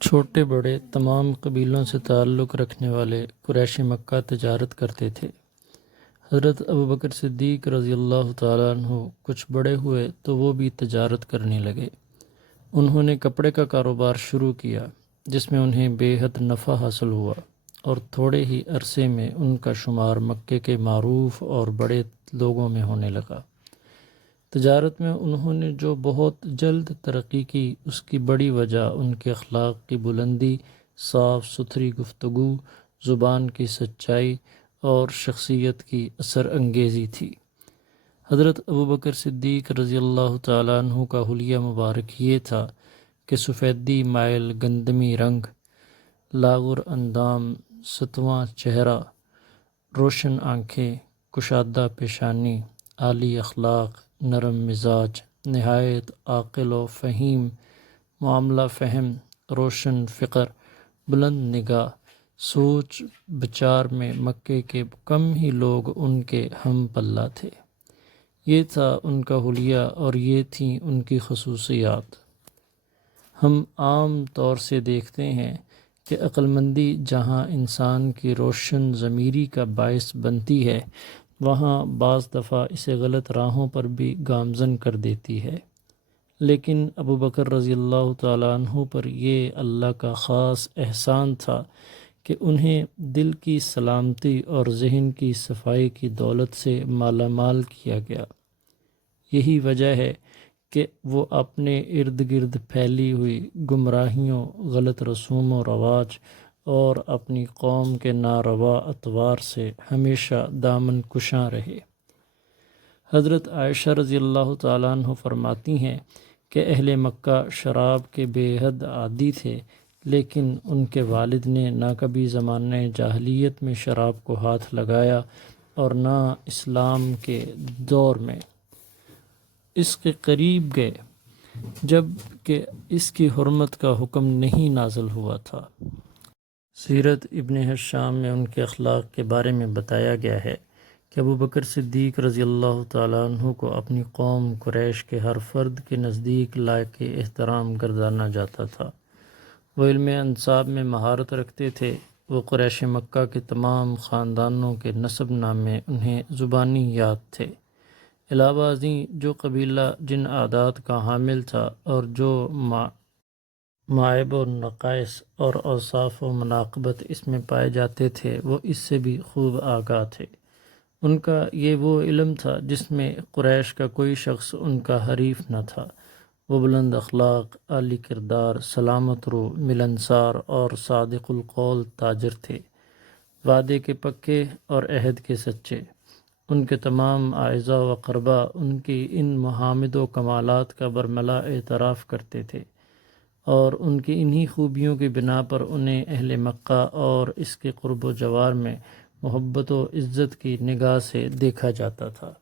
چھوٹے بڑے تمام قبیلوں سے تعلق رکھنے والے قریش مکہ تجارت کرتے تھے۔ حضرت ابوبکر صدیق رضی اللہ تعالیٰ عنہ کچھ بڑے ہوئے تو وہ بھی تجارت کرنے لگے۔ انہوں نے کپڑے کا کاروبار شروع کیا جس میں انہیں بے حد نفع حاصل ہوا، اور تھوڑے ہی عرصے میں ان کا شمار مکے کے معروف اور بڑے لوگوں میں ہونے لگا۔ تجارت میں انہوں نے جو بہت جلد ترقی کی، اس کی بڑی وجہ ان کے اخلاق کی بلندی، صاف ستھری گفتگو، زبان کی سچائی اور شخصیت کی اثر انگیزی تھی۔ حضرت ابوبکر صدیق رضی اللہ تعالیٰ عنہ کا حلیہ مبارک یہ تھا کہ سفیدی مائل گندمی رنگ، لاغر اندام، ستواں چہرہ، روشن آنکھیں، کشادہ پیشانی، عالی اخلاق، نرم مزاج، نہایت عاقل و فہیم، معاملہ فہم، روشن فکر، بلند نگاہ، سوچ بچار میں مکے کے کم ہی لوگ ان کے ہم پلہ تھے۔ یہ تھا ان کا حلیہ اور یہ تھیں ان کی خصوصیات۔ ہم عام طور سے دیکھتے ہیں کہ عقل مندی جہاں انسان کی روشن ضمیری کا باعث بنتی ہے، وہاں بعض دفعہ اسے غلط راہوں پر بھی گامزن کر دیتی ہے، لیکن ابوبکر رضی اللہ تعالیٰ عنہ پر یہ اللہ کا خاص احسان تھا کہ انہیں دل کی سلامتی اور ذہن کی صفائی کی دولت سے مالا مال کیا گیا۔ یہی وجہ ہے کہ وہ اپنے ارد گرد پھیلی ہوئی گمراہیوں، غلط رسوم و رواج اور اپنی قوم کے ناروا اطوار سے ہمیشہ دامن کشاں رہے۔ حضرت عائشہ رضی اللہ تعالیٰ عنہ فرماتی ہیں کہ اہل مکہ شراب کے بے حد عادی تھے، لیکن ان کے والد نے نہ کبھی زمانہ جاہلیت میں شراب کو ہاتھ لگایا اور نہ اسلام کے دور میں اس کے قریب گئے جب کہ اس کی حرمت کا حکم نہیں نازل ہوا تھا۔ سیرت ابن ہشام میں ان کے اخلاق کے بارے میں بتایا گیا ہے کہ ابوبکر صدیق رضی اللہ تعالیٰ عنہ کو اپنی قوم قریش کے ہر فرد کے نزدیک لائق احترام گردانا جاتا تھا۔ وہ علم انساب میں مہارت رکھتے تھے۔ وہ قریش مکہ کے تمام خاندانوں کے نسب نامے انہیں زبانی یاد تھے۔ علاوہ ازیں جو قبیلہ جن عادات کا حامل تھا اور جو معائب و نقائص اور اوصاف و مناقبت اس میں پائے جاتے تھے، وہ اس سے بھی خوب آگاہ تھے۔ ان کا یہ وہ علم تھا جس میں قریش کا کوئی شخص ان کا حریف نہ تھا۔ وہ بلند اخلاق، عالی کردار، سلامت روح، ملنسار اور صادق القول تاجر تھے، وعدے کے پکے اور عہد کے سچے۔ ان کے تمام اعزاء و اقربا ان کی ان محامد و کمالات کا برملا اعتراف کرتے تھے، اور ان کی انہی خوبیوں کی بنا پر انہیں اہل مکہ اور اس کے قرب و جوار میں محبت و عزت کی نگاہ سے دیکھا جاتا تھا۔